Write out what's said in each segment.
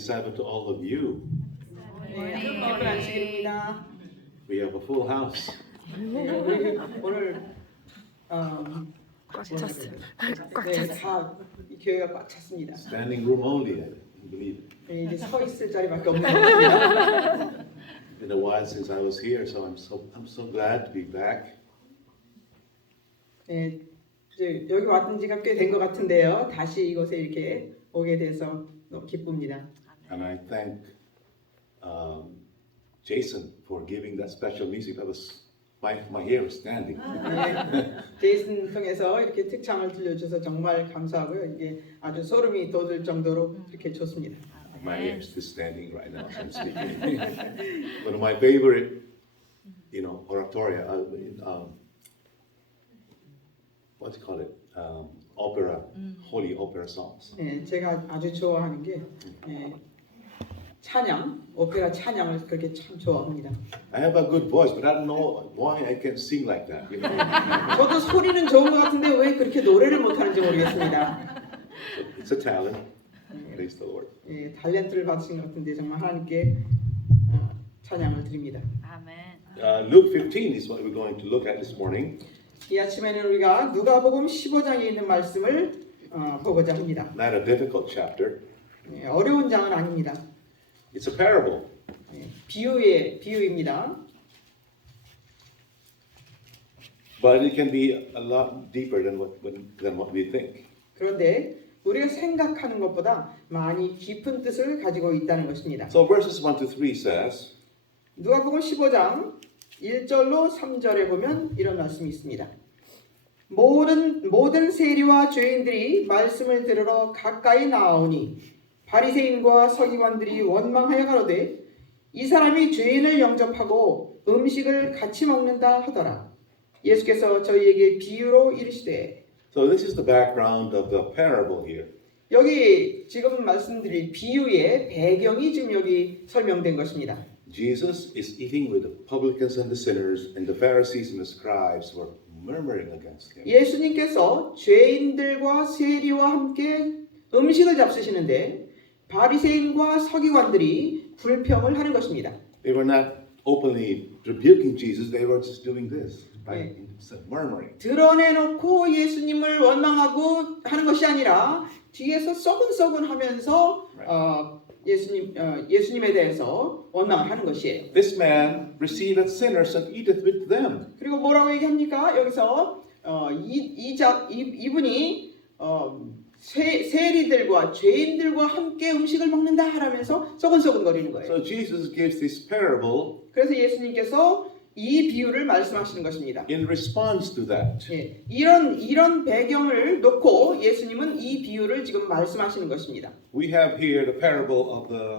Sabbath to all of you. 네, 기쁜 안식일입니다. We have a full house. 네, 우리 오늘 꽉 찼어요. 꽉 네, 찼어요. 다 이 교회가 꽉 찼습니다. Standing room only, I believe. 네, 이제 서 있을 자리밖에 없는 것 같습니다. Been a while since I was here, so I'm so glad to be back. 네, 이제 여기 왔던 지가 꽤 된 것 같은데요. 다시 이곳에 이렇게 오게 돼서 너무 기쁩니다. And I thank Jason for giving that special music. That was my hair was standing. 네, 제이슨 통해서 이렇게 특창을 들려주셔서 정말 감사하고요. 이게 아주 소름이 돋을 정도로 이렇게 좋습니다. My hair is still standing right now as I'm speaking. One of my favorite, oratoria, what do you call it? Opera, holy opera songs. 네, 제가 아주 좋아하는 게 찬양, 오페라 찬양을 그렇게 참 좋아합니다. I have a good voice, but I don't know why I can sing like that. 저도 소리는 좋은 것 같은데 왜 그렇게 노래를 못하는지 모르겠습니다. It's a talent. Praise the Lord. 예, 탤런트를 받으신 것 같은데 정말 하나님께 찬양을 드립니다. 아멘. Luke 15 is what we're going to look at this morning. 이 아침에는 우리가 누가복음 15장에 있는 말씀을 보고자 합니다. Not a difficult chapter. 예, 어려운 장은 아닙니다. It's a parable. 예, 비유입니다. But it can be a lot deeper than what we think. 그런데 우리가 생각하는 것보다 많이 깊은 뜻을 가지고 있다는 것입니다. So verses 1 to 3 says, 누가복음 15장 1절로 3절에 보면 이런 말씀이 있습니다. 모든 세리와 죄인들이 말씀을 들으러 가까이 나아오니 바리새인과 서기관들이 원망하여 가로되 이 사람이 죄인을 영접하고 음식을 같이 먹는다 하더라. 예수께서 저희에게 비유로 이르시되. so this is the background of the parable here. 여기 지금 말씀드린 비유의 배경이 지금 여기 설명된 것입니다. Jesus is eating with the publicans and the sinners, and the Pharisees and the scribes were murmuring against him. 예수님께서 죄인들과 세리와 함께 음식을 잡수시는데 바리새인과 서기관들이 불평을 하는 것입니다. They were not openly rebuking Jesus, they were just doing this, right? Murmuring. 드러내놓고 예수님을 원망하고 하는 것이 아니라 뒤에서 쏘근쏘근 하면서 예수님에 대해서 원망을 하는 것이에요. This man receiveth sinners and eateth with them. 그리고 뭐라고 얘기합니까? 여기서 이분이 세리들과 죄인들과 함께 음식을 먹는다 하라면서 쏘근쏘근거리는 거예요. So Jesus gives this parable 그래서 예수님께서 이 비유를 말씀하시는 것입니다. in response to that. 예, 이런 배경을 놓고 예수님은 이 비유를 지금 말씀하시는 것입니다. We have here the parable of the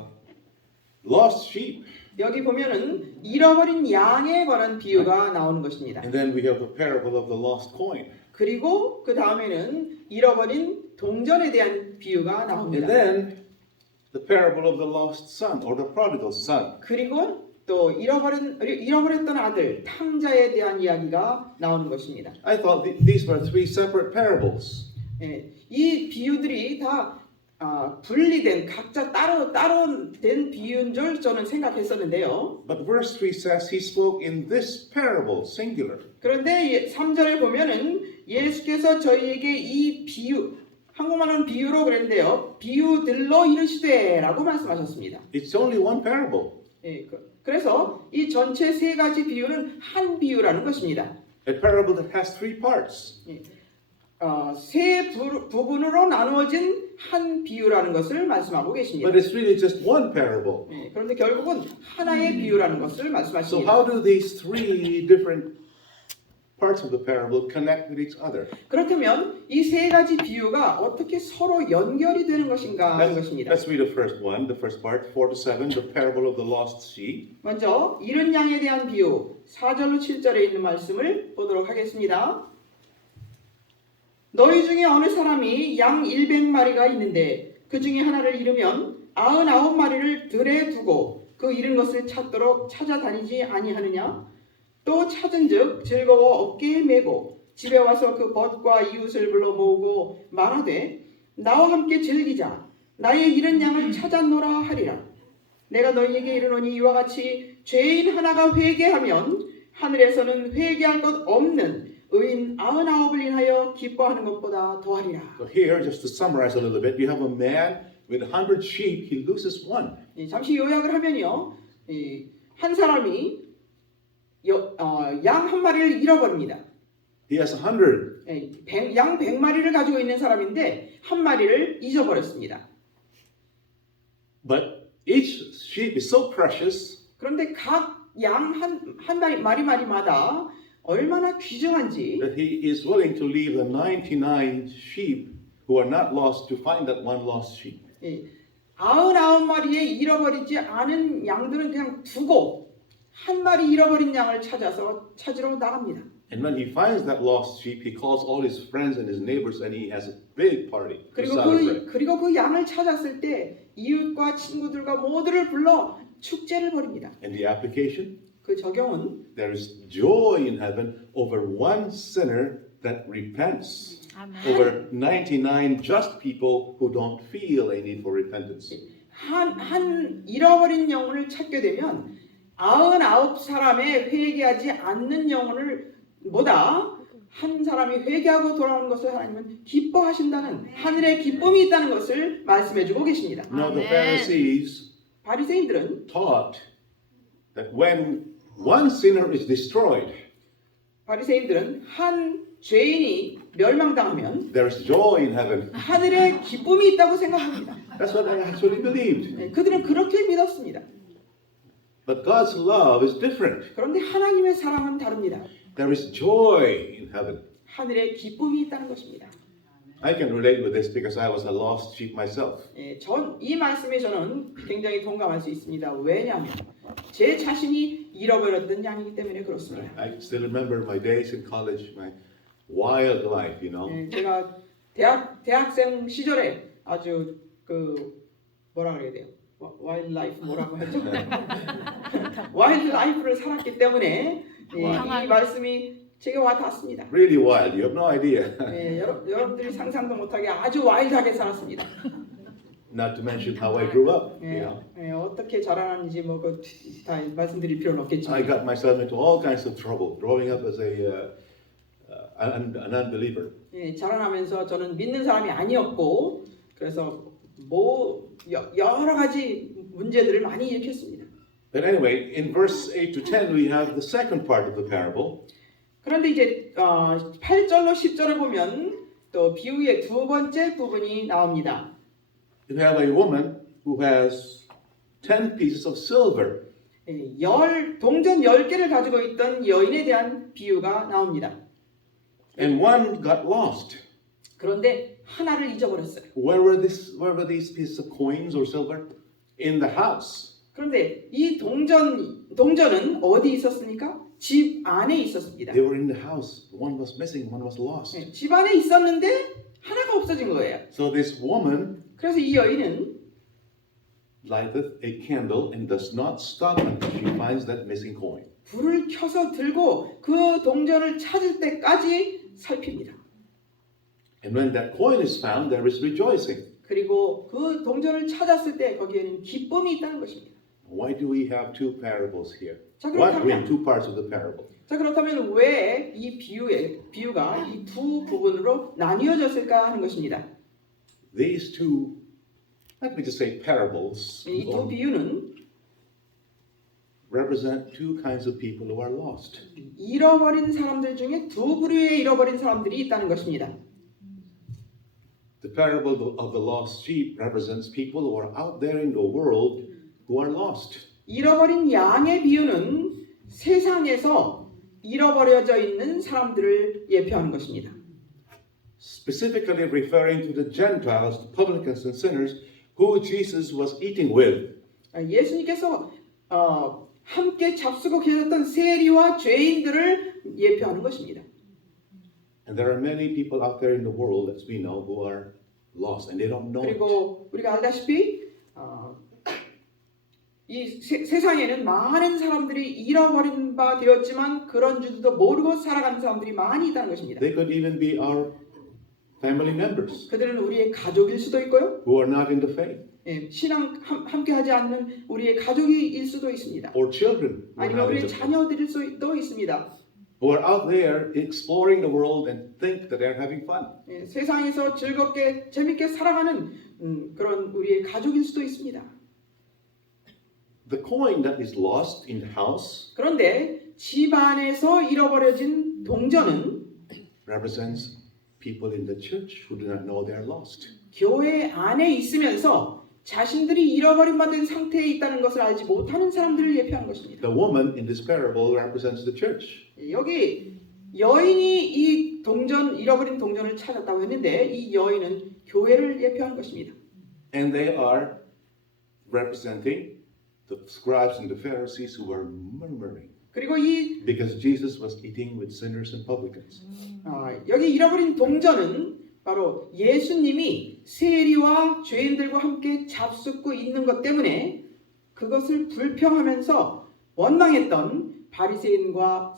lost sheep, 여기 보면은 잃어버린 양에 관한 비유가 나오는 것입니다. and then we have the parable of the lost coin. 그리고 그 다음에는 잃어버린 동전에 대한 비유가 And 나옵니다. then the parable of the lost son or the prodigal son. 그리고 또 잃어버렸던 아들 탕자에 대한 이야기가 나오는 것입니다. I thought these were three separate parables. 예, 이 비유들이 다 분리된 각자 따로 된 비유인 줄 저는 생각했었는데요. But verse 3 says he spoke in this parable, singular. 그런데 3절에 보면은 예수께서 저희에게 이 비유, 한국말로는 비유로 그랬는데요. 비유들로 이르시되라고 말씀하셨습니다. It's only one parable. 예, 그래서 이 전체 세 가지 비유는 한 비유라는 것입니다. A parable that has three parts. 예, 세 부분으로 나누어진 한 비유라는 것을 말씀하고 계십니다. But it's really just one parable. 예, 그런데 결국은 하나의 비유라는 것을 So 말씀하십니다. how do these three different parts of the parable connect with each other? 그렇다면 이 세 가지 비유가 어떻게 서로 연결이 되는 것인가 하는 것입니다. Let's read the first one, the first part, 4 to 7, the parable of the lost sheep. 먼저 잃은 양에 대한 비유 4절로 7절에 있는 말씀을 보도록 하겠습니다. 너희 중에 어느 사람이 양 100마리가 있는데 그 중에 하나를 잃으면 99마리를 들에 두고 그 잃은 것을 찾도록 찾아다니지 아니하느냐? 또 찾은즉 즐거워 어깨에 메고 집에 와서 그 벗과 이웃을 불러 모으고 말하되 나와 함께 즐기자. 나의 잃은 양을 찾았노라 하리라. 내가 너희에게 이르노니 이와 같이 죄인 하나가 회개하면 하늘에서는 회개할 것 없는 의인 99을 인하여 기뻐하는 것보다 더하리라. So here, just to summarize a little bit, you have a man with 100 sheep, he loses one. 잠시 요약을 하면요, 한 사람이 양 한 마리를 잃어버립니다. He has 100. 양 100마리를 가지고 있는 사람인데 한 마리를 잊어버렸습니다. But each sheep is so precious 그런데 각 양 한 마리마다 얼마나 귀중한지 that he is willing to leave the 99 sheep who are not lost to find that one lost sheep. 99마리의 잃어버리지 않은 양들은 그냥 두고 한 마리 잃어버린 양을 찾으러 나갑니다. And when he finds that lost sheep, he calls all his friends and his neighbors and he has a big party to celebrate. 그리고 그 양을 찾았을 때 이웃과 친구들과 모두를 불러 축제를 벌입니다. And the application? 그 적용은 There is joy in heaven over one sinner that repents, over 99 just people who don't feel a need for repentance. 한 잃어버린 영혼을 찾게 되면 99사람의 회개하지 않는 영혼을 보다 한 사람이 회개하고 돌아오는 것을 하나님은 기뻐하신다는 하늘의 기쁨이 있다는 것을 말씀해주고 계십니다. Now the Pharisees 바리새인들은 taught that when one sinner is destroyed, 바리새인들은 한 죄인이 멸망당하면 there is joy in heaven. 하늘에 기쁨이 있다고 생각합니다. That's what they actually believed. 그들은 그렇게 믿었습니다. But God's love is different. 그런데 하나님의 사랑은 다릅니다. There is joy in heaven. 하늘에 기쁨이 있다는 것입니다. I can relate with this because I was a lost sheep myself. 이 말씀에 저는 굉장히 동감할 수 있습니다. 왜냐하면 제 자신이 잃어버렸던 양이기 때문에 그렇습니다. I still remember my days in college, my wild life, you know. 제가 대학생 시절에 아주 뭐라 그래야 돼요? 와일드 라이프 뭐라고 하죠? 와일드 라이프를 살았기 때문에 이 말씀이 제게 와 닿았습니다. Really wild. You have no idea. 여러분들이 상상도 못하게 아주 와일드하게 살았습니다. Not to mention how I grew up. You know. 어떻게 자라났는지 다 말씀드릴 필요는 I 없겠지만 got myself into all kinds of trouble growing up as an unbeliever. 자라나면서 저는 믿는 사람이 아니었고 그래서 여러 가지 문제들을 많이 일으켰습니다. But anyway, in verse 8 to 10, we have the second part of the parable. 그런데 이제 8절로 10절을 보면 또 비유의 두 번째 부분이 나옵니다. You have a woman who has 10 pieces of silver. 동전 10개를 가지고 있던 여인에 대한 비유가 나옵니다. And one got lost. 그런데 하나를 잊어버렸어요. Where were these pieces of coins or silver? In the house. 그런데 이 동전은 어디 있었습니까? 집 안에 있었습니다. They were in the house. One was missing, one was lost. 집 안에 있었는데 하나가 없어진 거예요. So this woman 그래서 이 여인은 lighteth a candle and does not stop until she finds that missing coin. 불을 켜서 들고 그 동전을 찾을 때까지 살핍니다. And when that coin is found, there is rejoicing. 그리고 그 동전을 찾았을 때 거기에는 기쁨이 있다는 것입니다. Why do we have two parables here? 자, What 그렇다면, two parts of the parable? 자 그렇다면 왜 이 비유가 이 두 부분으로 나뉘어졌을까 하는 것입니다. These two, let me just say parables, 이 두 비유는 represent two kinds of people who are lost. 잃어버린 사람들 중에 두 부류의 잃어버린 사람들이 있다는 것입니다. The parable of the lost sheep represents people who are out there in the world who are lost. 잃어버린 양의 비유는 세상에서 잃어버려져 있는 사람들을 예표하는 것입니다. Specifically referring to the Gentiles, the publicans and sinners who Jesus was eating with. 예수님께서 함께 잡수고 계셨던 세리와 죄인들을 예표하는 것입니다. And there are many people out there in the world, as we know, who are lost and they don't know it. 그리고 우리가 알다시피 이 세상에는 많은 사람들이 잃어버린 바 되었지만 그런 줄도 모르고 살아가는 사람들이 많이 있다는 것입니다. They could even be our family members 그들은 우리의 가족일 수도 있고요. who are not in the faith, 예, 신앙 함께하지 않는 우리의 가족일 수도 있습니다. or children who are 아니면 not in 우리의 the faith, 자녀들일 수도 있습니다. who are out there exploring the world and think that they're having fun. 예, 세상에서 즐겁게 재밌게 살아가는 그런 우리의 가족일 수도 있습니다. The coin that is lost in the house 그런데 집 안에서 잃어버려진 동전은 represents people in the church who do not know they're lost. 교회 안에 있으면서 자신들이 잃어버림 받은 상태에 있다는 것을 알지 못하는 사람들을 예표하는 것입니다. The woman in this parable represents the church. 여기 여인이 이 잃어버린 동전을 찾았다고 했는데 이 여인은 교회를 예표하는 것입니다. And they are representing the scribes and the Pharisees who were murmuring 그리고 이 because Jesus was eating with sinners and publicans. 여기 잃어버린 동전은 바로 예수님이 세리와 죄인들과 함께 잡숫고 있는 것 때문에 그것을 불평하면서 원망했던 바리새인과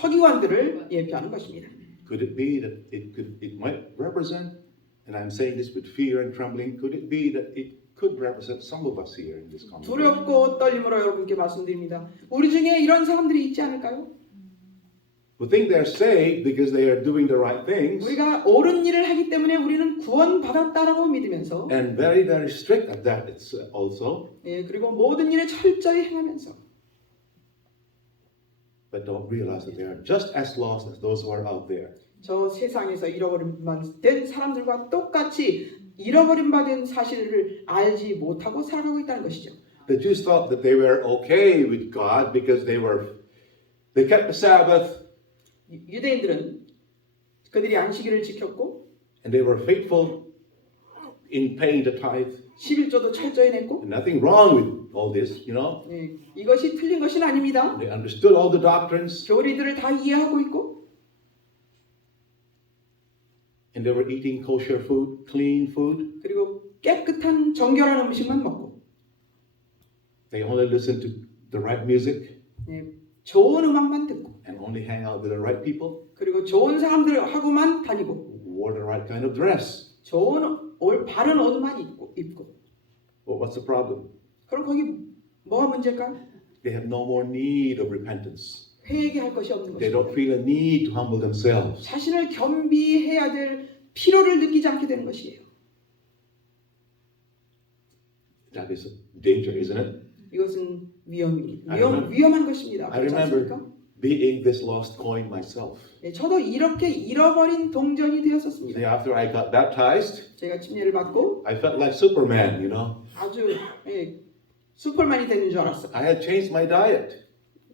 서기관들을 예표하는 것입니다. Could it be that it might represent, and I'm saying this with fear and trembling, could it be that it could represent some of us here in this congregation? 두렵고 떨림으로 여러분께 말씀드립니다. 우리 중에 이런 사람들이 있지 않을까요? Who think they're saved because they are doing the right things 우리가 옳은 일을 하기 때문에 우리는 구원받았다라고 믿으면서 and very, very strict at that it's also, 그리고 모든 일을 철저히 행하면서 but don't realize that they are just as lost as those who are out there. 저 세상에서 잃어버림받은 사람들과 똑같이 잃어버림받은 사실을 알지 못하고 살아가고 있다는 것이죠. The Jews thought that they were okay with God because they kept the Sabbath 유대인들은 그들이 안식일을 지켰고 and they were faithful in paying the tithe. 11조도 철저히 냈고 Nothing wrong with all this, you know. 이것이 틀린 것은 아닙니다. They understood all the doctrines 교리들을 다 이해하고 있고 and they were eating kosher food, clean food. 그리고 깨끗한 정결한 음식만 먹고 They only listened to the right music 좋은 음악만 듣고 and only hang out with the right people, 그리고 좋은 사람들하고만 다니고 wore the right kind of dress. 좋은 바른 옷만 입고 Well, what's the problem? 그럼 거기 뭐가 문제일까요? They have no more need of repentance. 회개할 것이 없는 They 것입니다. don't feel a need to humble themselves. 자신을 겸비해야 될 필요를 느끼지 않게 되는 것이에요. That is a danger, isn't it? 이것은 위험입니다. I remember- 위험한 것입니다. I 그렇지 remember 않습니까? being this lost coin myself. 저도 이렇게 잃어버린 동전이 See, 되었었습니다. after I got baptized, 제가 침례를 받고 I felt like Superman, you know. 아주 슈퍼맨이 되는 줄 알았어요. I had changed my diet.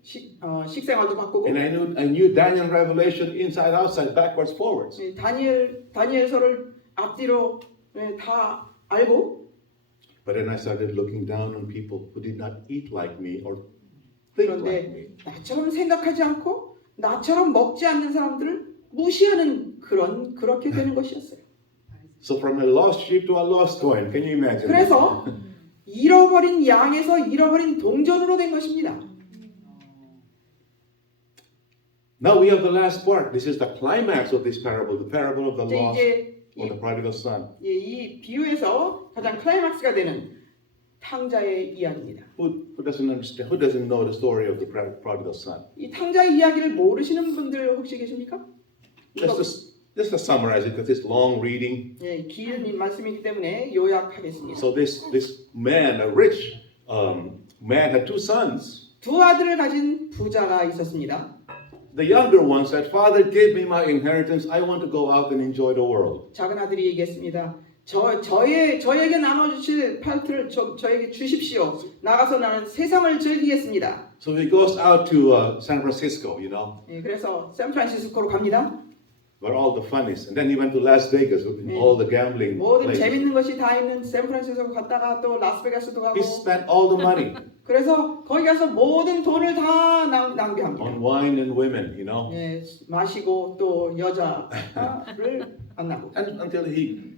식생활도 바꾸고 And I knew Daniel Revelation inside, outside, backwards, forwards. 다니엘서를 앞뒤로 다 알고 But then I started looking down on people who did not eat like me or think like me. 그런데 나처럼 생각하지 않고 나처럼 먹지 않는 사람들을 무시하는 그렇게 되는 것이었어요. So from a lost sheep to a lost coin, can you imagine? 그래서 잃어버린 양에서 잃어버린 동전으로 된 것입니다. Now we have the last part. This is the climax of this parable, the parable of the lost 이제 or the prodigal son. 이 비유에서 가장 클라이막스가 되는 탕자의 이야기입니다. Who doesn't understand? Who doesn't know the story of the prodigal son? 이 탕자의 이야기를 모르시는 분들 혹시 계십니까? Just to summarize it, because it's long reading. 긴 말씀이기 때문에 요약하겠습니다. So this man, a rich man, had two sons. 두 아들을 가진 부자가 있었습니다. The younger one said, "Father, give me my inheritance. I want to go out and enjoy the world." 작은 아들이 얘기했습니다. 저에게 나눠주실 파트를 저에게 주십시오. 나가서 나는 세상을 즐기겠습니다. So he goes out to San Francisco, you know, 그래서 샌프란시스코로 갑니다. where all the fun is. And then he went to Las Vegas with all the gambling 모든 places. 재밌는 것이 다 있는 샌프란시스코 갔다가 또 라스베가스도 가고 He spent all the money 그래서 거기 가서 모든 돈을 다 낭비합니다. on wine and women, you know, 마시고 또 여자를 만나고 and until he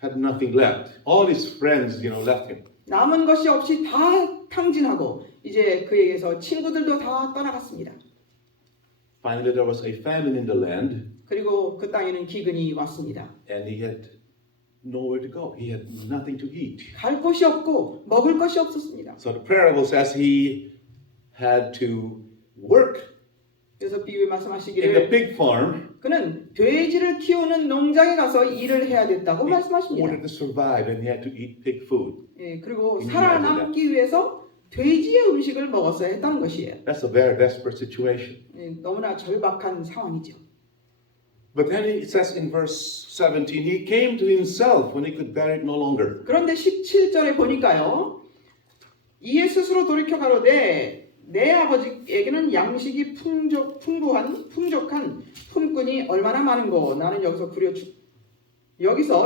had nothing left. All his friends, you know, left him. 남은 것이 없이 다 탕진하고 이제 그에게서 친구들도 다 떠나갔습니다. Finally, there was a famine in the land, 그리고 그 땅에는 기근이 왔습니다. and he had nowhere to go. He had nothing to eat. 갈 곳이 없고 먹을 것이 없었습니다. So the parable says he had to work 그래서 비유에 in the 말씀하시기를 pig farm 그는 돼지를 키우는 농장에 가서 일을 해야 됐다고 in 말씀하십니다. order to survive, and he had to eat pig food. 예, 그리고 Can you 살아남기 위해서 돼지의 음식을 먹었어야 했다는 것이에요. That's a very desperate situation. 예, 너무나 절박한 상황이죠. But then it says in verse 17, he came to himself when he could bear it no longer. 그런데 17절에 보니까요. 이에 스스로 돌이켜 가로되 내 아버지에게는 양식이 풍족한 품꾼이 얼마나 많은고 나는 여기서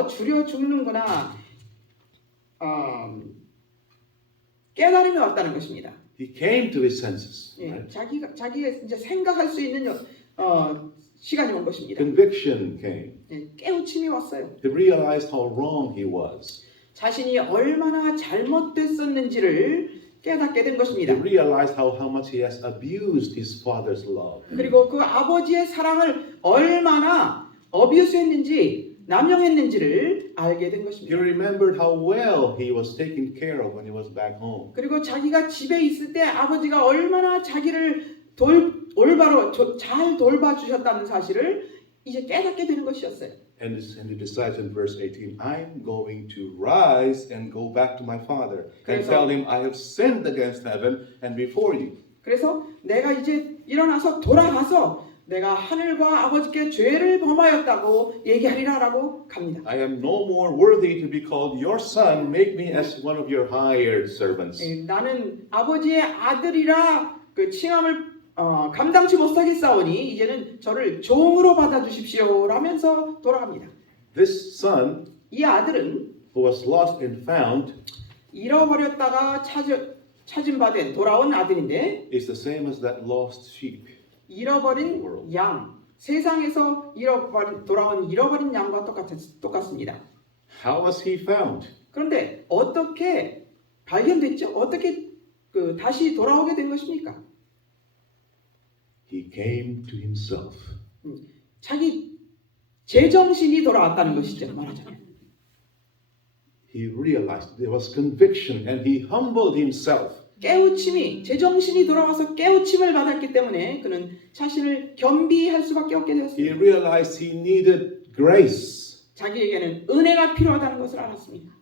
줄여 죽는구나. 깨달음이 왔다는 것입니다. He came to his senses. 예, Right? 자기가 이제 생각할 수 있는 시간이 온 것입니다. Conviction came. 예, 깨우침이 왔어요. He realized how wrong he was. 자신이 얼마나 잘못됐었는지를 깨닫게 된 He 것입니다. realized how much he has abused his father's love. 그리고 그 아버지의 사랑을 얼마나 어뷰스했는지 남용했는지를 알게 된 He 것입니다. remembered how well he was taken care of when he was back home. 그리고 자기가 집에 있을 때 아버지가 얼마나 자기를 올바로 잘 돌봐주셨다는 사실을 이제 깨닫게 되는 것이었어요. And he decides in verse 18, I'm going to rise and go back to my father and 그래서- tell him I have sinned against heaven and before you. 그래서 내가 이제 일어나서 돌아가서 내가 하늘과 아버지께 죄를 범하였다고 얘기하리라라고 갑니다. I am no more worthy to be called your son. Make me as one of your hired servants. 예, 나는 아버지의 아들이라 그 칭함을 감당치 못하겠사오니 이제는 저를 종으로 받아주십시오 라면서 돌아갑니다. This son 이 아들은 who was lost and found 잃어버렸다가 찾은 바 된 돌아온 아들인데 is the same as that lost sheep. 잃어버린 양, 세상에서 잃어버린 양과 똑같습니다. How was he found? 그런데 어떻게 발견됐죠? 어떻게 다시 돌아오게 된 것입니까? He came to himself. 자기 제정신이 돌아왔다는 것이죠. 말하자면. He realized there was conviction and he humbled himself. 깨우침이 제정신이 돌아와서 깨우침을 받았기 때문에 그는 자신을 겸비할 수밖에 없게 He 되었습니다. realized he needed grace. 자기에게는 은혜가 필요하다는 것을 알았습니다.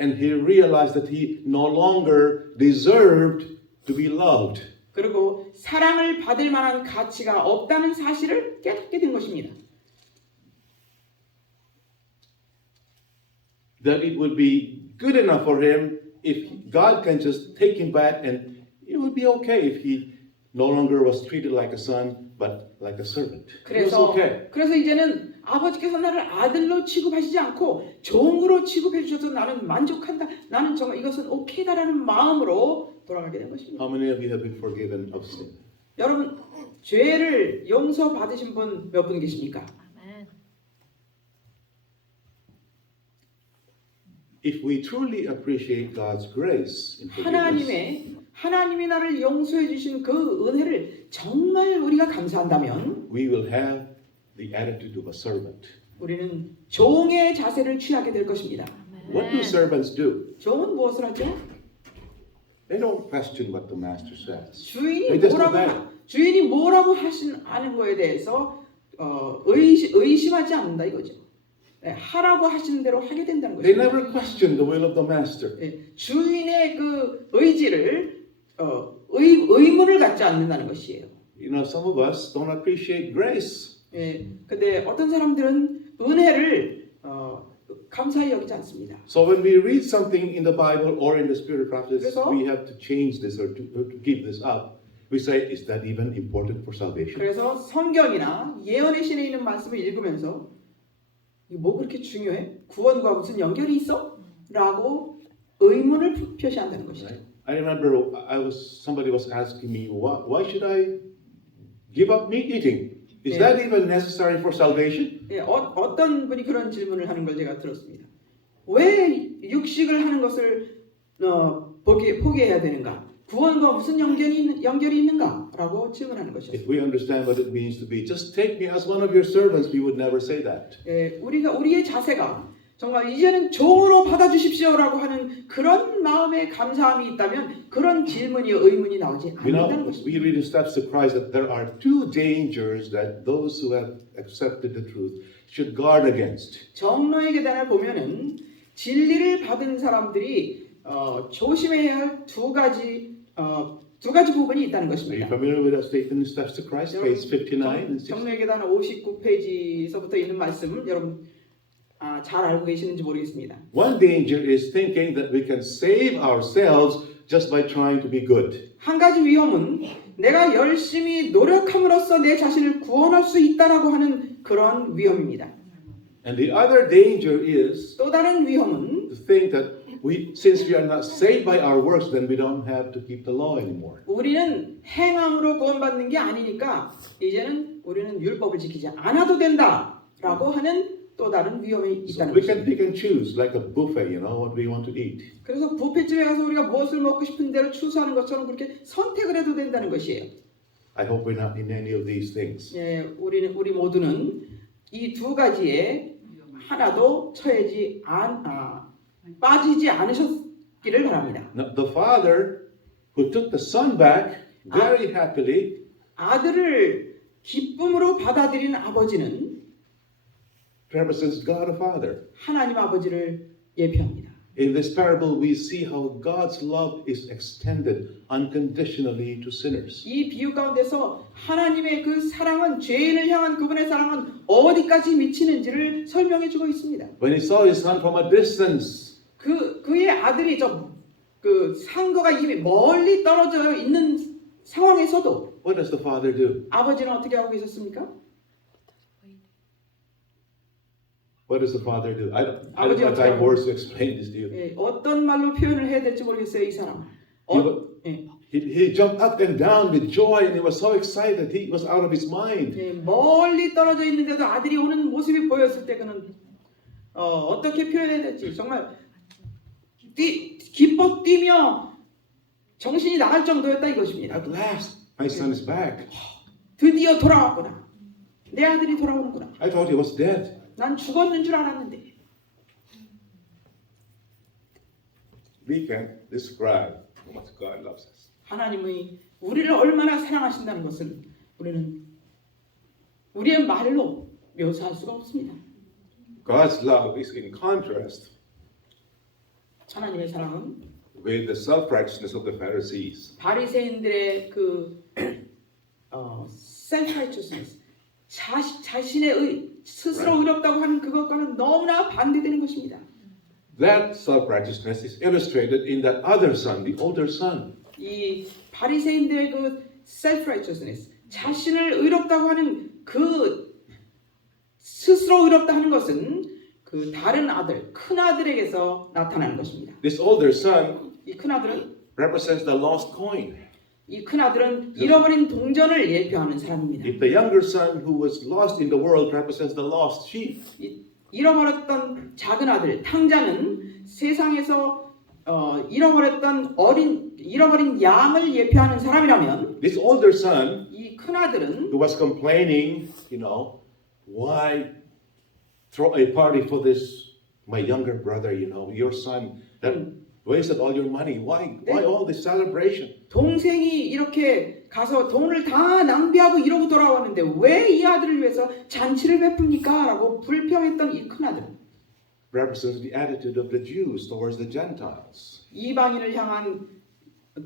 And he realized that he no longer deserved to be loved. 그리고 사랑을 받을 만한 가치가 없다는 사실을 깨닫게 된 것입니다. That it would be good enough for him if God can just take him back and it would be okay if he no longer was treated like a son but like a servant. It was okay. 그래서 이제는 아버지께서 나를 아들로 취급하시지 않고 종으로 취급해 주셔서 나는 만족한다. 나는 정말 이것은 오케이다라는 마음으로 돌아가게 된 것입니다. How many of you have been forgiven of sin? 여러분 죄를 용서받으신 분 몇 분 계십니까? 아멘. If we truly appreciate God's grace in forgiveness, 하나님이 나를 용서해 주신 그 은혜를 정말 우리가 감사한다면 we will have the attitude of a servant. 우리는 종의 자세를 취하게 될 것입니다. What do servants do? 종은 무엇을 하죠? They don't question what the master says. 주인이 뭐라고 하는 거에 대해서 의심하지 않는다 이거죠. 네, 하라고 하시는 대로 하게 된다는 They 것입니다. never question the will of the master. 네, 주인의 그 의지를 의문을 갖지 않는다는 것이에요. You know, some of us don't appreciate grace. 근데 어떤 사람들은 은혜를 감사히 여기지 않습니다. So when we read something in the Bible or in the Spirit of prophecy, 그래서- we have to change this or to give this up. We say, is that even important for salvation? 그래서 성경이나 예언의 신에 있는 말씀을 읽으면서 이거 뭐 그렇게 중요해? 구원과 무슨 연결이 있어? 라고 의문을 표시한다는 것이죠. Right? I remember somebody was asking me, why should I give up meat eating? Is Yeah. that even necessary for salvation? 예, 어떤 분이 그런 질문을 하는 걸 제가 들었습니다. 왜 육식을 하는 것을 포기해야 되는가? 구원과 무슨 연결이 있는가라고 질문하는 것이었습니다. If we understand what it means to be, just take me as one of your servants, we would never say that. 예, 우리의 자세가 정말 이제는 종으로 받아주십시오라고 하는 그런 마음의 감사함이 있다면 그런 질문이 의문이 나오지 You know, 않는다는 것입니다. we read in Steps to Christ that there are two dangers that those who have accepted the truth should guard against. 정로의 계단을 보면은 진리를 받은 사람들이 조심해야 할 두 가지 부분이 있다는 Are you 것입니다. familiar with that statement in Steps to Christ, page 59 and 60? 정로의 계단 59페이지서부터 있는 말씀 여러분 잘 알고 계시는지 모르겠습니다. One danger is thinking that we can save ourselves just by trying to be good. 한 가지 위험은 내가 열심히 노력함으로써 내 자신을 구원할 수 있다라고 하는 그런 위험입니다. And the other danger is 또 다른 위험은 to think that since we are not saved by our works, then we don't have to keep the law anymore. 우리는 행함으로 구원받는 게 아니니까 이제는 우리는 율법을 지키지 않아도 된다라고 하는 또 다른 위험이 So 있다는 we can 것입니다. pick and choose like a buffet, what we want to eat. 그래서 뷔페집에 가서 우리가 무엇을 먹고 싶은 대로 추수하는 것처럼 그렇게 선택을 해도 된다는 것이에요. I hope we're not in any of these things. 예, 우리 모두는 이 두 가지에 하나도 빠지지 않으셨기를 바랍니다. Now, the father who took the son back very happily 아들을 기쁨으로 받아들인 아버지는 represents God the Father. 하나님 아버지를 예표합니다. In this parable, we see how God's love is extended unconditionally to sinners. 이 비유 가운데서 하나님의 그 사랑은 죄인을 향한 그분의 사랑은 어디까지 미치는지를 설명해 주고 있습니다. When he saw his son from a distance, 그의 아들이 그 상거가 이미 멀리 떨어져 있는 상황에서도 what does the father do? 아버지는 어떻게 하고 계셨습니까? What does the father do? I don't have time words to explain this to you. 예, 어떤 말로 표현을 해야 될지 모르겠어요, 이 사람. 예, He jumped up and down with joy and he was so excited. He was out of his mind. 예, 멀리 떨어져 있는데도 아들이 오는 모습이 보였을 때 그는 어떻게 표현해야 될지 정말 기뻐 뛰며 정신이 나갈 정도였다 이것입니다. At last, my son is back. 드디어 돌아왔구나. 내 아들이 돌아오는구나. I thought he was dead. 난 죽었는 줄 알았는데. We can describe how much God loves us. 하나님이 우리를 얼마나 사랑하신다는 것을 우리는 우리의 말로 묘사할 수가 없습니다. God's love is in contrast 하나님의 사랑은 with the self-righteousness of the Pharisees. 바리새인들의 그 self-righteousness, 자신의 스스로 의롭다고 하는 그것과는 너무나 반대되는 것입니다. That self-righteousness is illustrated in that other son, the older son. 이 바리새인들의 그 self-righteousness, 자신을 의롭다고 하는 그 스스로 의롭다 하는 것은 그 다른 아들, 큰 아들에게서 나타나는 것입니다. This older son 이 큰 아들은 represents the lost coin. 이 큰 아들은 잃어버린 동전을 예표하는 사람입니다. If the younger son who was lost in the world represents the lost sheep. 잃어버렸던 작은 아들 탕자는 세상에서 잃어버린 양을 예표하는 사람이라면 This older son 이 큰 아들은 who was complaining, why throw a party for this, my younger brother, your son that wasted all your money. Why all this celebration? 동생이 이렇게 가서 돈을 다 낭비하고 이러고 돌아왔는데 왜 이 아들을 위해서 잔치를 베풉니까? 라고 불평했던 이 큰 아들은 Represents the attitude of the Jews towards the Gentiles 이방인을 향한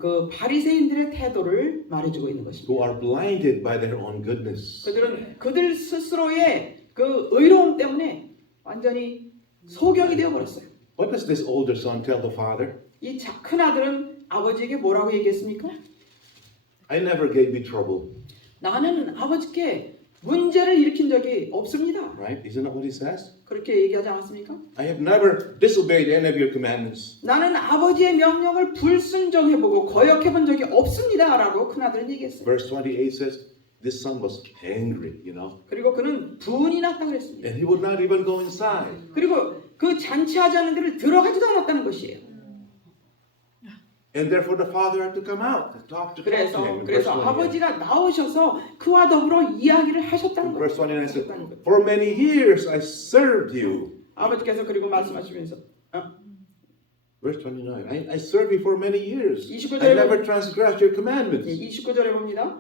그 바리새인들의 태도를 말해주고 있는 것입니다. who are blinded by their own goodness. 그들은 그들 스스로의 그 의로움 때문에 완전히 소경이 되어버렸어요. What does this older son tell the father? 이 큰 아들은 아버지에게 뭐라고 얘기했습니까? I never gave you trouble. 나는 아버지께 문제를 일으킨 적이 없습니다. Right? Isn't that what he says? 그렇게 얘기하지 않았습니까? I have never disobeyed any of your commandments. 나는 아버지의 명령을 불순종해보고 거역해본 적이 없습니다. 라고 큰아들은 얘기했어요. Verse 28 says, this son was angry, 그리고 그는 분이 났다 그랬습니다. and he would not even go inside. 그리고 그 잔치하자는 데를 들어가지도 않았다는 것이에요. And therefore the father had to come out and talk to him. 그래서 in verse 28. 아버지가 나오셔서 그와 더불어 이야기를 하셨다는 Verse 거예요. 29 said, For many years I served you. 아버지께서 그리고 말씀하시면서 Verse 29. I served you for many years. 29절에 I never transgressed your commandments. 29절에 봅니다.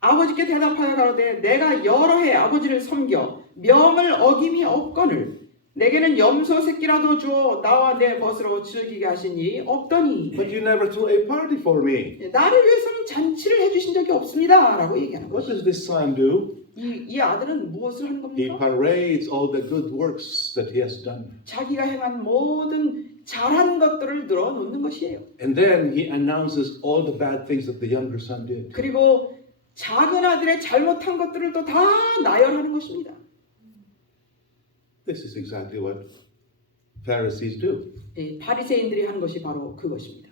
아버지께 대답하여 가로되 내가 여러 해 아버지를 섬겨 명을 어김이 없거늘 내게는 염소 새끼라도 주어 나와 내 벗으로 즐기게 하시니 없더니 But you never threw a party for me. 나를 위해서는 잔치를 해주신 적이 없습니다 라고 얘기하는 What 거죠. does this son do? 이 아들은 무엇을 하는 He 겁니까? parades all the good works that he has done. 자기가 행한 모든 잘한 것들을 늘어놓는 것이에요. And then he announces all the bad things that the younger son did. 그리고 작은 아들의 잘못한 것들을 또 다 나열하는 것입니다. This is exactly what Pharisees do. 바리새인들이 하는 것이 바로 그것입니다.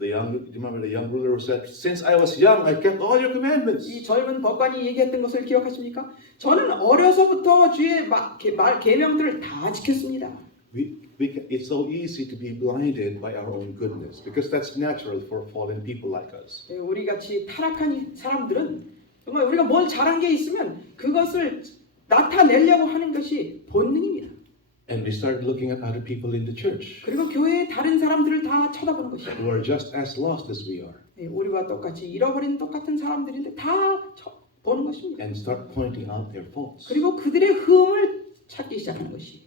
Remember the young ruler said, Since I was young, I kept all your commandments. 이 젊은 법관이 얘기했던 것을 기억하십니까? 저는 어려서부터 주의 계명들을 다 지켰습니다. It's so easy to be blinded by our own goodness because that's natural for fallen people like us. 우리 같이 타락한 사람들은 정말 우리가 뭘 잘한 게 있으면 그것을 나타내려고 하는 것이 본능입니다. And we start looking at other people in the church 그리고 교회의 다른 사람들을 다 쳐다보는 것이에요. who are just as lost as we are 우리와 똑같이 잃어버린 똑같은 사람들인데 다 보는 것입니다. and start pointing out their faults. 그리고 그들의 흠을 찾기 시작하는 것이에요.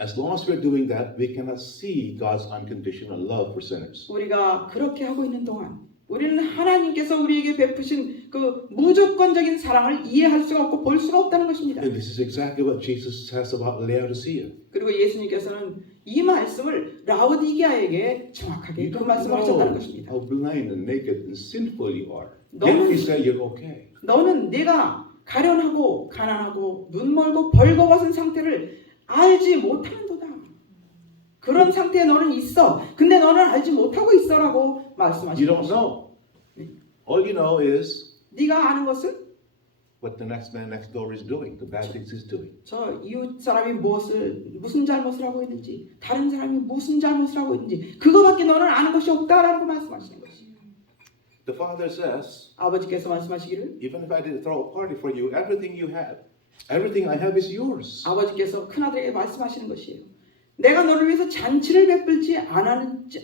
As long as we're doing that, we cannot see God's unconditional love for sinners. 우리가 그렇게 하고 있는 동안 우리는 하나님께서 우리에게 베푸신 그 무조건적인 사랑을 이해할 수가 없고 볼 수가 없다는 것입니다. And this is exactly what Jesus says about Laodicea. 그리고 예수님께서는 이 말씀을 라오디게아에게 정확하게 그 말씀을 하셨다는 것입니다. How blind and naked and sinful you are. 너는- Yet you say you're okay. 너는 내가 가련하고 가난하고 눈멀고 벌거벗은 상태를 알지 못하는도다. 그런 상태에 너는 있어. 근데 너는 알지 못하고 있어라고 You 말씀하시는 don't 것입니다. know. All you know is 네가 아는 것은 what the next man next door is doing, the bad things he's doing. 저 이웃 사람이 무슨 잘못을 하고 있는지, 다른 사람이 무슨 잘못을 하고 있는지 그거밖에 너는 아는 것이 없다라고 말씀하시는 것이에요. The father says, 아버지께서 말씀하시기를 even if I did throw a party for you, everything you have, everything I have is yours. 아버지께서 큰아들에게 말씀하시는 것이에요. 내가 너를 위해서 잔치를 베풀지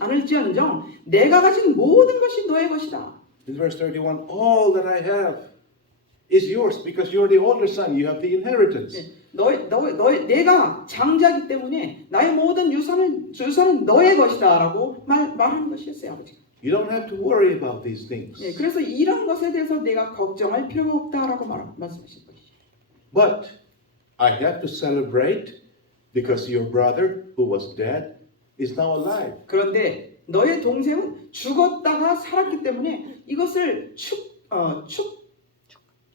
않을지언정 내가 가진 모든 것이 너의 것이다. In verse 31, all that I have is yours because you're the older son. You have the inheritance. 내가 장자이기 때문에 나의 모든 유산은 너의 것이다라고 말하는 것이었어요, 아버지. You don't have to worry about these things. 그래서 이런 것에 대해서 내가 걱정할 필요가 없다라고 말씀하신 것이죠. But I have to celebrate because your brother who was dead is now alive. 그런데 너의 동생은 죽었다가 살았기 때문에 이것을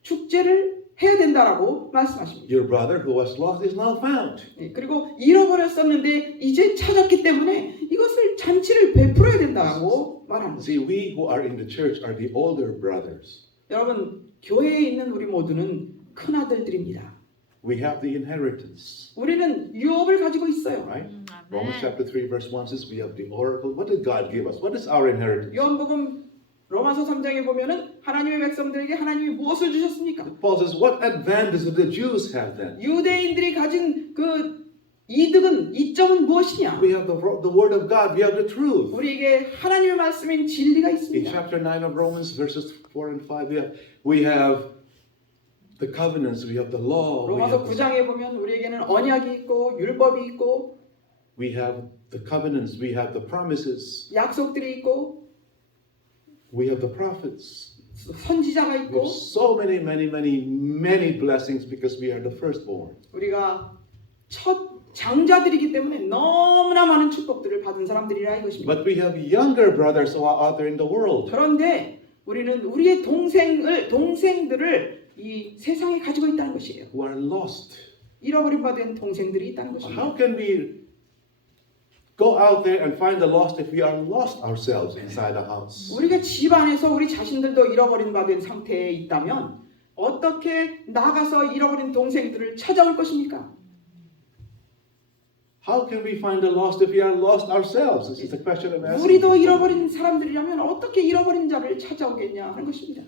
축제를 해야 된다라고 말씀하십니다. Your brother who was lost is now found. 그리고 잃어버렸었는데 이제 찾았기 때문에 이것을 잔치를 베풀어야 된다고 말합니다. See, we who are in the church are the older brothers. 여러분, 교회에 있는 우리 모두는 큰 아들들입니다. We have the inheritance. 우리는 유업을 가지고 있어요. Right? Romans chapter 3 verse 1 says we have the oracle. What did God give us? What is our inheritance? 요한복음 로마서 3장에 보면은 하나님의 백성들에게 하나님이 무엇을 주셨습니까? Paul says, what advantage did the Jews have then? 유대인들이 가진 그 이점은 무엇이냐? We have the word of God. We have the truth. 우리에게 하나님의 말씀인 진리가 In 있습니다. chapter 9 of Romans verses 4 and 5 we have the covenants, we have the law, 로마서 9장에 보면 우리에게는 언약이 있고 율법이 있고 we have the covenants, we have the promises, 약속들이 있고 we have the prophets. 선지자가 We 있고 have so many blessings because we are the firstborn. 우리가 첫 장자들이기 때문에 너무나 많은 축복들을 받은 사람들이라 이것입니다. But we have younger brothers who are out there in the world. 그런데 우리는 우리의 동생들을 이 세상에 가지고 있다는 것이에요. Who are lost. 잃어버린 바 된 동생들이 있다는 것입니다. How can we go out there and find the lost if we are lost ourselves inside a house? 우리가 집 안에서 우리 자신들도 잃어버린 바 된 상태에 있다면 어떻게 나가서 잃어버린 동생들을 찾아올 것입니까? How can we find the lost if we are lost ourselves? This is the question I'm asking. 우리도 잃어버린 사람들이라면 어떻게 잃어버린 자를 찾아오겠냐 하는 것입니다.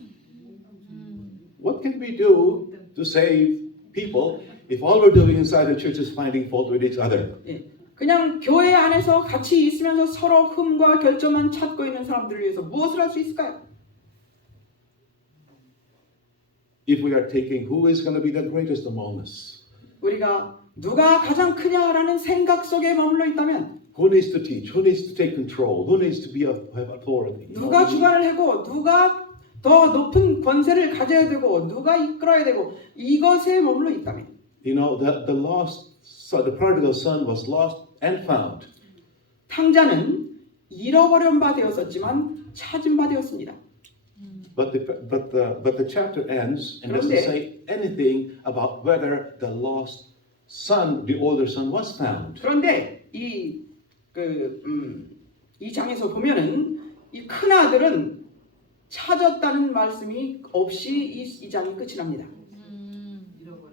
What can we do to save people if all we're doing inside the church is finding fault with each other? 예, 그냥 교회 안에서 같이 있으면서 서로 흠과 결점만 찾고 있는 사람들을 위해서 무엇을 할 수 있을까요? If we are taking who is going to be the greatest among us, 우리가 누가 가장 크냐라는 생각 속에 머물러 있다면 who needs to teach, who needs to take control, who needs to have authority. 누가 주관을 하고 누가 더 높은 권세를 가져야 되고 누가 이끌어야 되고 이것에 머물러 있다면 You know, the lost son, the prodigal son was lost and found. 탕자는 잃어버린 바 되었었지만 찾은 바 되었습니다. But the chapter ends and doesn't 그런데 say anything about whether the lost son, the older son, was found. 그런데 이 장에서 보면은 이 큰 아들은 찾았다는 말씀이 없이 이 장이 끝이 납니다.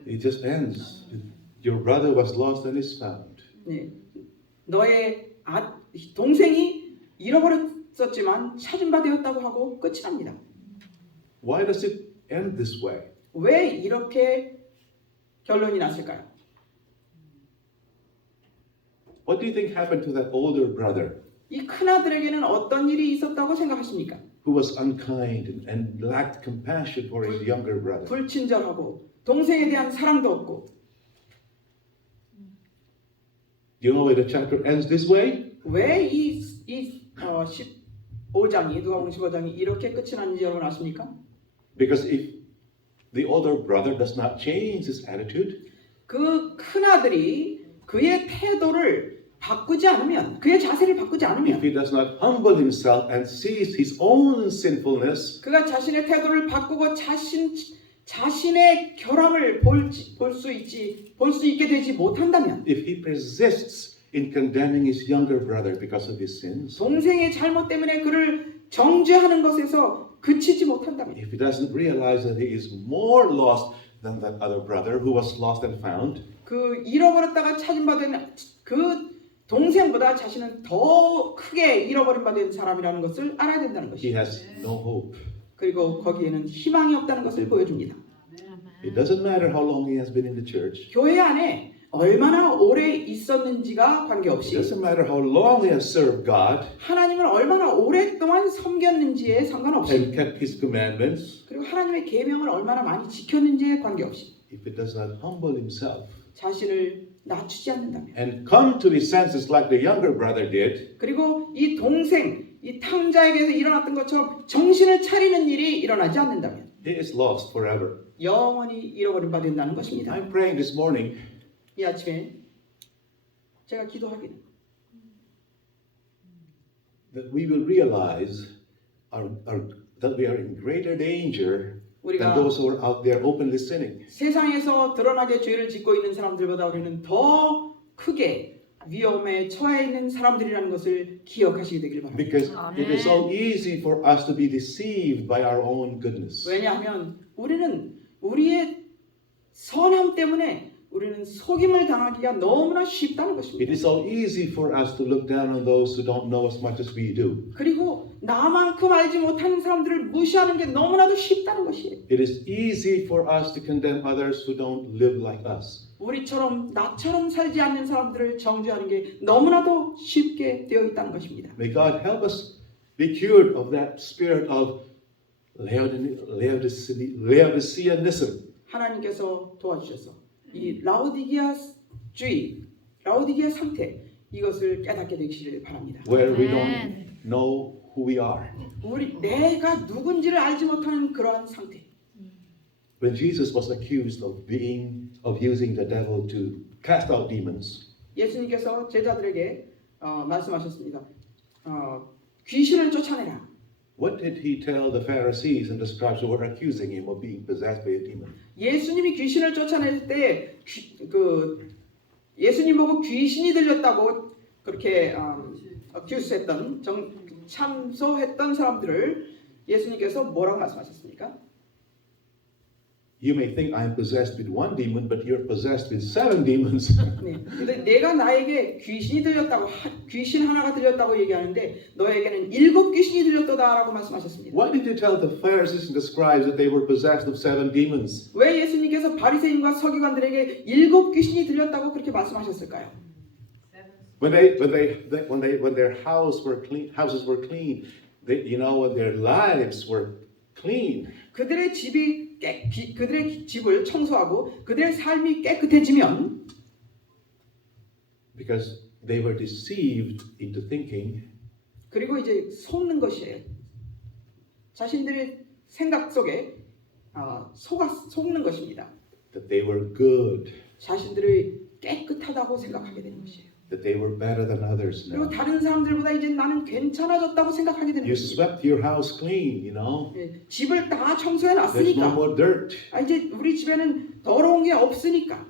It just ends. Your brother was lost and is found. 네, 너의 동생이 잃어버렸었지만 찾은 바 되었다고 하고 끝이 납니다. Why does it end this way? 왜 이렇게 결론이 났을까요? What do you think happened to that older brother 이 큰아들에게는 어떤 일이 있었다고 생각하십니까? who was unkind and lacked compassion for his younger brother? 불친절하고 동생에 대한 사랑도 없고 You know why the chapter ends this way? 왜 이 15장이 누가복음 15장이 이렇게 끝이 났는지 여러분 아십니까? Because if the older brother does not change his attitude, 그 큰아들이 그의 태도를 바꾸지 않으면 그의 자세를 바꾸지 if 않으면 he does not humble himself and sees his own sinfulness, 그가 자신의 태도를 바꾸고 자신의 결함을 볼 수 있게 되지 못한다면 if he persists in condemning his younger brother because of his sins, 동생의 잘못 때문에 그를 정죄하는 것에서 그치지 못한다면 if he doesn't realize that he is more lost than that other brother who was lost and found, 그 잃어버렸다가 찾은 바 된 그 동생보다 자신은 더 크게 잃어버린 바 된 사람이라는 것을 알아야 된다는 he 것이죠. has no hope. 그리고 거기에는 희망이 없다는 것을 보여줍니다. It doesn't matter how long he has been in the church. 교회 안에 얼마나 오래 있었는지가 It 관계없이 doesn't matter how long he has served God 하나님을 얼마나 오랫동안 섬겼는지에 상관없이 and kept his commandments. 그리고 하나님의 계명을 얼마나 많이 지켰는지에 관계없이 If he does not humble himself 자신을 낮추지 않는다면 and come to his senses like the younger brother did, 그리고 이 동생, 이 탕자에게서 일어났던 것처럼 정신을 차리는 일이 일어나지 않는다면 he is lost forever. 영원히 잃어버린 바 된다는 것입니다. I'm praying this morning 이 아침에 제가 기도하기는 that we will realize that we are in greater danger than 우리가 those who are out there openly sinning. 세상에서 드러나게 죄를 짓고 있는 사람들보다 우리는 더 크게 위험에 처해 있는 사람들이라는 것을 기억하시게 되길 바랍니다. Because it is so easy for us to be deceived by our own goodness. 왜냐하면 우리는 우리의 선함 때문에 우리는 속임을 당하기가 너무나 쉽다는 It 것입니다. is so easy for us to look down on those who don't know as much as we do. 그리고 나만큼 알지 못하는 사람들을 무시하는 게 너무나도 쉽다는 것이에요. It is easy for us to condemn others who don't live like us. 우리처럼 나처럼 살지 않는 사람들을 정죄하는 게 너무나도 쉽게 되어 있다는 것입니다. May God help us be cured of that spirit of Laodiceanism. 하나님께서 도와주셔서 이 라오디게아주의, 라오디게아 상태 이것을 깨닫게 되시길 바랍니다. Where we don't know who we are. 우리 내가 누군지를 알지 못하는 그러한 상태. When Jesus was accused of using the devil to cast out demons, 예수님께서 제자들에게 말씀하셨습니다. 귀신을 쫓아내라. what did he tell the Pharisees and the scribes who were accusing him of being possessed by a demon? 예수님이 귀신을 쫓아낼 때 예수님 보고 귀신이 들렸다고 그렇게 accuse 참소했던 사람들을 예수님께서 뭐라고 말씀하셨습니까? You may think I'm possessed with one demon, but you're possessed with 7 demons. 네. 근데 내가 나에게 귀신이 들렸다고 귀신 하나가 들렸다고 얘기하는데 너에게는 7 귀신이 들렸도다라고 말씀하셨습니다. Why did you tell the Pharisees and the scribes that they were possessed of 7 demons? 왜 예수님께서 바리새인과 서기관들에게 7 귀신이 들렸다고 그렇게 말씀하셨을까요? When their houses were clean, their lives were clean. 그들의 집을 청소하고 그들의 삶이 깨끗해지면 Because they were deceived into thinking 그리고 이제 속는 것이에요. 자신들의 생각 속에 속는 것입니다. that they were good, 자신들이 깨끗하다고 생각하게 되는 것이에요. that they were better than others 그리고 now. 다른 사람들보다 이제 나는 괜찮아졌다고 생각하게 되는 You 것입니다. swept your house clean, 예, 집을 다 청소해 There's no 놨으니까 more dirt. 이제 우리 집에는 더러운 게 없으니까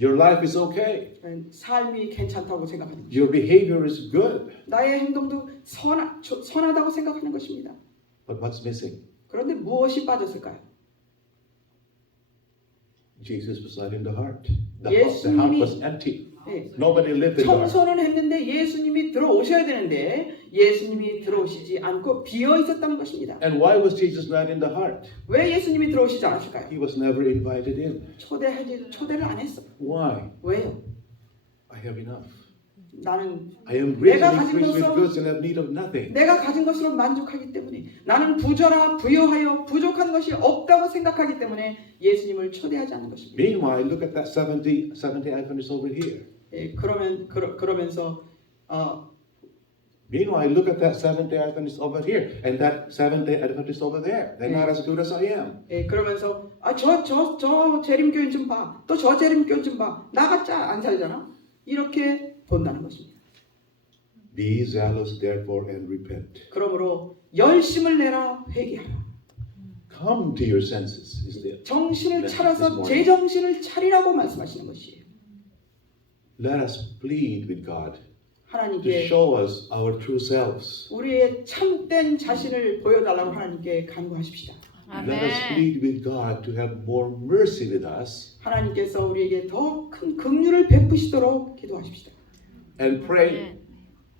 Your life is okay. 삶이 괜찮다고 생각하는 것입니다. Your behavior is good. 나의 행동도 선하다고 생각하는 것입니다. But what's missing? 그런데 무엇이 빠졌을까요? Jesus was not in the heart. The Yes, house was empty. 예, Nobody lived in the heart. 청소는 했는데 예수님이 들어오셔야 되는데 예수님이 들어오시지 않고 비어 있었다는 것입니다. And why was Jesus not in the heart? 왜 예수님이 들어오시지 않았을까요? He was never invited in. 초대를 안 했어. Why? 왜요? I have enough. 나는 I am rich 내가 and 가진 increased with 것으로- goods and have need of nothing. 내가 가진 것으로 만족하기 때문에 나는 부자라 부여하여 부족한 것이 없다고 생각하기 때문에 예수님을 초대하지 않는 것입니다. Meanwhile, look at that 70 Adventists over here. 예, 그러면서 Meanwhile, look at that Seventh-day Adventist over here and that Seventh-day Adventist over there. They're not as good as I am. 예, 그러면서 저 재림교인 좀 봐. 또 저 재림교인 좀 봐. 나같자 안 살잖아. 이렇게 본다는 것입니다. Be zealous, therefore, and repent. 그러므로 열심을 내라 회개하라. Come to your senses. Is the 정신을 message 차려서 this morning. 제 정신을 차리라고 말씀하시는 것이에요. Let us plead with God to 하나님께 show us our true selves. 우리의 참된 자신을 보여달라고 하나님께 간구하십시다. Let us plead with God to have more mercy with us 하나님께서 우리에게 더 큰 긍휼을 베푸시도록 기도하십시다. and pray,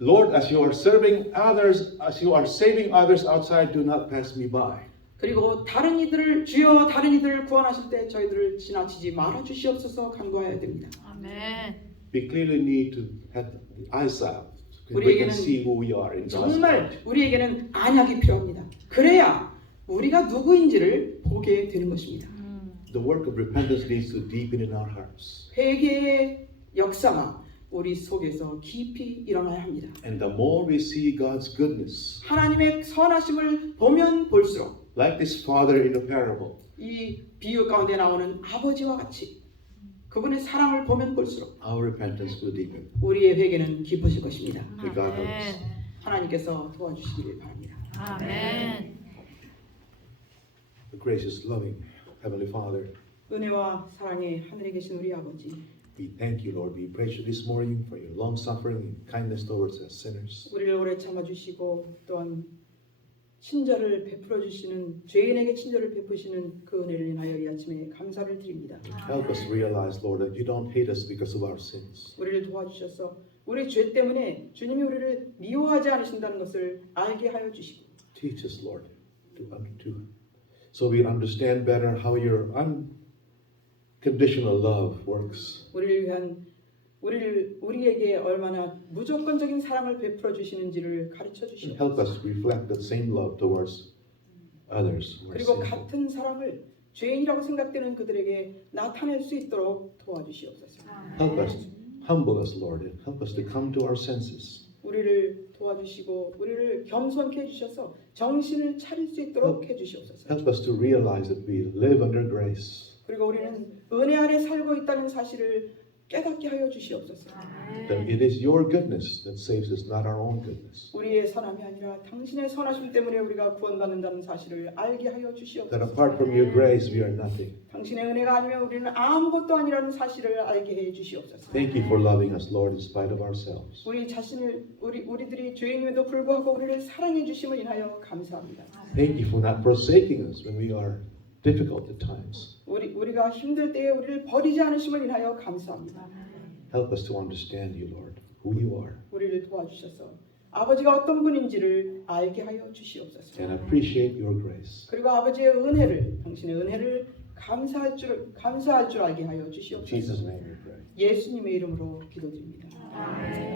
Lord, as you are serving others, as you are saving others outside, do not pass me by. 그리고 다른 이들을 다른 이들을 구원하실 때 저희들을 지나치지 말아 주시옵소서 간구해야 됩니다. 아멘. We clearly need to have the eyesight. We 우리에게는 can see who we are in God's 정말 heart. 우리에게는 안약이 필요합니다. 그래야 우리가 누구인지를 보게 되는 것입니다. The work of repentance needs to deepen in our hearts. 회개의 역사가 우리 속에서 깊이 일어나야 합니다. And the more we see God's goodness, 하나님의 선하심을 보면 볼수록 like this father in the parable, 이 비유 가운데 나오는 아버지와 같이 그분의 사랑을 보면 볼수록 our repentance will deepen. 우리의 회개는 깊어질 것입니다. May God help us. 하나님께서 도와주시길 바랍니다. 아멘. The gracious, loving Heavenly Father, 은혜와 사랑의 하늘에 계신 우리 아버지, we thank you, Lord. We praise you this morning for your long suffering and kindness towards us sinners. 우리를 오래 참아주시고 또한 친절을 베풀어 주시는 죄인에게 친절을 베푸시는 그 은혜를 인하여 이 아침에 감사를 드립니다. Help us realize, Lord, that you don't hate us because of our sins. 우리를 도와주셔서 우리 죄 때문에 주님이 우리를 미워하지 않으신다는 것을 알게 하여 주시고 Teach us, Lord, so we understand better how your unconditional love works. 우리에게 얼마나 무조건적인 사랑을 베풀어 주시는지를 가르쳐 And 주시고 help us reflect that same love towards others who are 그리고 sinful. 같은 사랑을 죄인이라고 생각되는 그들에게 나타낼 수 있도록 도와주시옵소서. Help us, humble us, Lord, and help us to come to our senses. 우리를 도와주시고 우리를 겸손케 해주셔서 정신을 차릴 수 있도록 해주시옵소서. Help us to realize that we live under grace, 그리고 우리는 은혜 아래 살고 있다는 사실을 깨닫게 하여 주시옵소서. that it is your goodness that saves us, not our own goodness. 우리의 선함이 아니라 당신의 선하심 때문에 우리가 구원받는다는 사실을 알게 하여 That 주시옵소서. apart from your grace, we are nothing. 당신의 은혜가 아니면 우리는 아무것도 아니라는 사실을 알게 해 주시옵소서. Thank you for loving us, Lord, in spite of ourselves. 우리들이 죄인임에도 불구하고 우리를 사랑해 주심을 인하여 감사합니다. Thank you for not forsaking us when we are difficult at times. 우리가 힘들 때에 우리를 버리지 않으심을 인하여 감사합니다. Help us to understand you, Lord, who you are, 우리를 도와주셔서 아버지가 어떤 분인지를 알게 하여 주시옵소서. and appreciate your grace. 그리고 아버지의 은혜를, 당신의 은혜를 감사할 줄 알게 하여 In 주시옵소서. Jesus' name we pray. 예수님의 이름으로 기도드립니다. 아멘.